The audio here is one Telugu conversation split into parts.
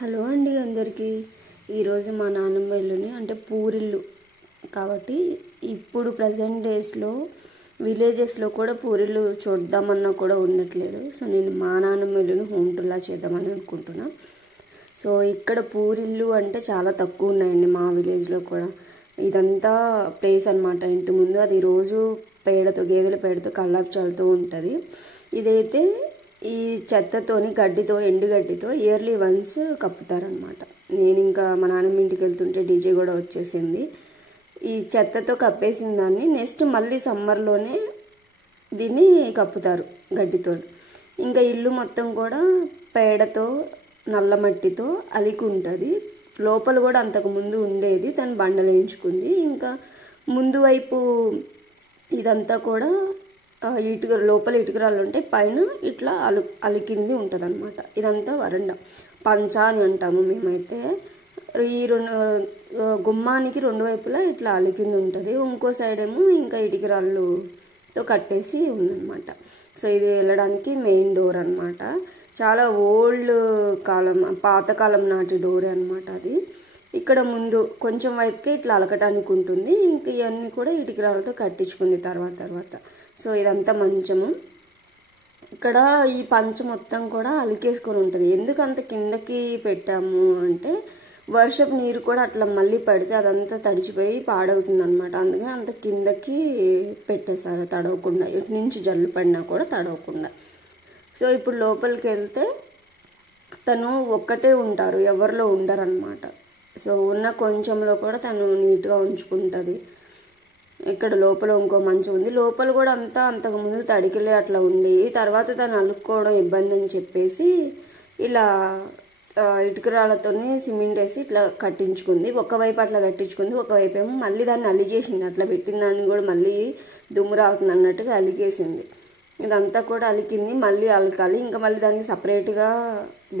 హలో అండి అందరికీ. ఈరోజు మా నాన్నమ్మ ఇల్లుని అంటే పూరిల్లు కాబట్టి ఇప్పుడు ప్రజెంట్ డేస్లో విలేజెస్లో కూడా పూరిల్లు చూద్దామన్నా కూడా ఉండట్లేదు. సో నేను మా నాన్నమ్మ ఇల్లుని హోమ్ టూర్లా చేద్దామని అనుకుంటున్నా. సో ఇక్కడ పూరిల్లు అంటే చాలా తక్కువ ఉన్నాయండి మా విలేజ్లో కూడా. ఇదంతా ప్లేస్ అనమాట ఇంటి ముందు. అది రోజు పేడతో గేదెల పేడతో కల్లాపు చల్లుతూ ఉంటుంది. ఇదైతే ఈ చెత్తతోని గడ్డితో ఎండుగడ్డితో ఇయర్లీ వన్స్ కప్పుతారనమాట. నేను ఇంకా మా నాన్నమ్మ ఇంటికి వెళ్తుంటే డీజే కూడా వచ్చేసింది. ఈ చెత్తతో కప్పేసిన దాన్ని నెక్స్ట్ మళ్ళీ సమ్మర్లోనే దీన్ని కప్పుతారు గడ్డితో. ఇంకా ఇల్లు మొత్తం కూడా పేడతో నల్ల మట్టితో అలికి ఉంటుంది. లోపల కూడా అంతకుముందు ఉండేది, తను బండలు వేయించుకుంది. ఇంకా ముందు వైపు ఇదంతా కూడా ఇటుక లోపల ఇటుకరాళ్ళు ఉంటాయి, పైన ఇట్లా అలికింది ఉంటుంది అనమాట. ఇదంతా వరండా పంచా అని అంటాము మేమైతే. ఈ గుమ్మానికి రెండు వైపులా ఇట్లా అలికింది ఉంటుంది. ఇంకో సైడ్ ఏమో ఇంకా ఇటుకరాళ్ళుతో కట్టేసి ఉందన్నమాట. సో ఇది వెళ్ళడానికి మెయిన్ డోర్ అనమాట. చాలా ఓల్డ్ కాలం పాతకాలం నాటి డోరే అనమాట అది. ఇక్కడ ముందు కొంచెం వైపుకే ఇట్లా అలకటానికి ఉంటుంది. ఇంక ఇవన్నీ కూడా ఇటుకరాళ్ళతో కట్టించుకుంది తర్వాత. సో ఇదంతా మంచము. ఇక్కడ ఈ పంచ మొత్తం కూడా అలికేసుకొని ఉంటుంది. ఎందుకు అంత కిందకి పెట్టాము అంటే వర్షపు నీరు కూడా అట్లా మళ్ళీ పడితే అదంతా తడిచిపోయి పాడవుతుంది అనమాట. అందుకని అంత కిందకి పెట్టేశారు తడవకుండా, ఇటు నుంచి జల్లు పడినా కూడా తడవకుండా. సో ఇప్పుడు లోపలికి వెళ్తే తను ఒక్కటే ఉంటారు, ఎవరిలో ఉండరు అనమాట. సో ఉన్న కొంచెంలో కూడా తను నీట్గా ఉంచుకుంటుంది. ఇక్కడ లోపల ఇంకో మంచం ఉంది. లోపల కూడా అంతా అంతకుముందు తడికిలే అట్లా ఉండి తర్వాత తను అలుక్కోవడం ఇబ్బంది అని చెప్పేసి ఇలా ఇటుకరాళ్ళతో సిమెంట్ వేసి ఇట్లా కట్టించుకుంది. ఒకవైపు అట్లా కట్టించుకుంది, ఒకవైపు ఏమో మళ్ళీ దాన్ని అలిగేసింది. అట్లా పెట్టిన దాన్ని కూడా మళ్ళీ దుమ్ము రావుతుంది అన్నట్టుగా అలిగేసింది. ఇదంతా కూడా అలికింది, మళ్ళీ అలకాలి. ఇంకా మళ్ళీ దానికి సపరేట్గా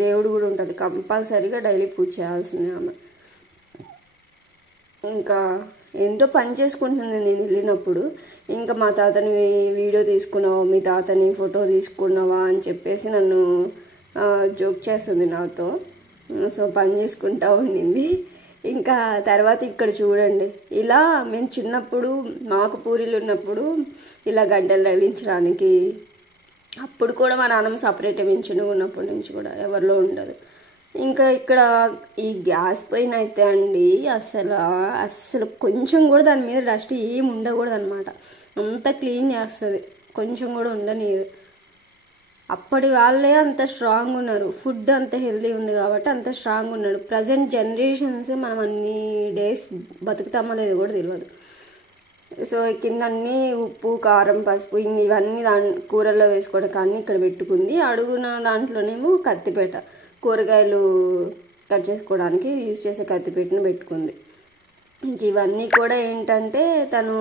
దేవుడు కూడా ఉంటుంది, కంపల్సరీగా డైలీ పూజ చేయాల్సిందే ఆమె. ఇంకా ఏంటో పని చేసుకుంటుంది నేను వెళ్ళినప్పుడు. ఇంకా మా తాతని వీడియో తీసుకున్నావా, మీ తాతని ఫోటో తీసుకున్నావా అని చెప్పేసి నన్ను జోక్ చేస్తుంది నాతో. సో పని చేసుకుంటా ఉండింది. ఇంకా తర్వాత ఇక్కడ చూడండి, ఇలా మేము చిన్నప్పుడు మాకు పూరీలు ఉన్నప్పుడు ఇలా గడ్డలు తగిలించడానికి అప్పుడు కూడా మా నాన్నమ్మ సపరేట్ పెంచుని ఉన్నప్పటి నుంచి కూడా ఎవరిలో ఉండదు. ఇంకా ఇక్కడ ఈ గ్యాస్ పైన అయితే అండి అస్సలు కొంచెం కూడా దాని మీద డస్ట్ ఏమి ఉండకూడదు అనమాట. అంత క్లీన్ చేస్తుంది, కొంచెం కూడా ఉండనిది. అప్పటి వాళ్ళే అంత స్ట్రాంగ్ ఉన్నారు, ఫుడ్ అంత హెల్తీ ఉంది కాబట్టి అంత స్ట్రాంగ్ ఉన్నారు. ప్రజెంట్ జనరేషన్స్ మనం అన్ని డేస్ బతుకుతామో లేదో కూడా తెలియదు. సో కింద అన్నీ ఉప్పు కారం పసుపు ఇవన్నీ కూరల్లో వేసుకోవడం కానీ ఇక్కడ పెట్టుకుంది. అడుగున దాంట్లోనేమో కత్తిపేట, కూరగాయలు కట్ చేసుకోవడానికి యూజ్ చేసే కత్తిపేటను పెట్టుకుంది. ఇంక ఇవన్నీ కూడా ఏంటంటే తను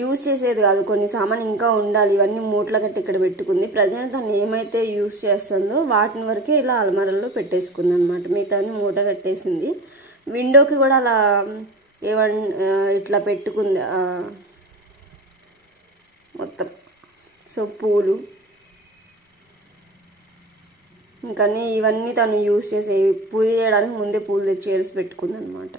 యూజ్ చేసేది కాదు, కొన్ని సామాన్ ఇంకా ఉండాలి, ఇవన్నీ మూటల కట్టి ఇక్కడ పెట్టుకుంది. ప్రజెంట్ తను ఏమైతే యూజ్ చేస్తుందో వాటిని వరకే ఇలా అల్మారాల్లో పెట్టేసుకుంది అనమాట. మిగతాన్ని మూట కట్టేసింది. విండోకి కూడా అలా ఇట్లా పెట్టుకుంది మొత్తం. సో పూలు ఇంకా ఇవన్నీ తను యూజ్ చేసే పూజ చేయడానికి ముందే పూలు తెచ్చి ఏల్సి పెట్టుకుంది అనమాట.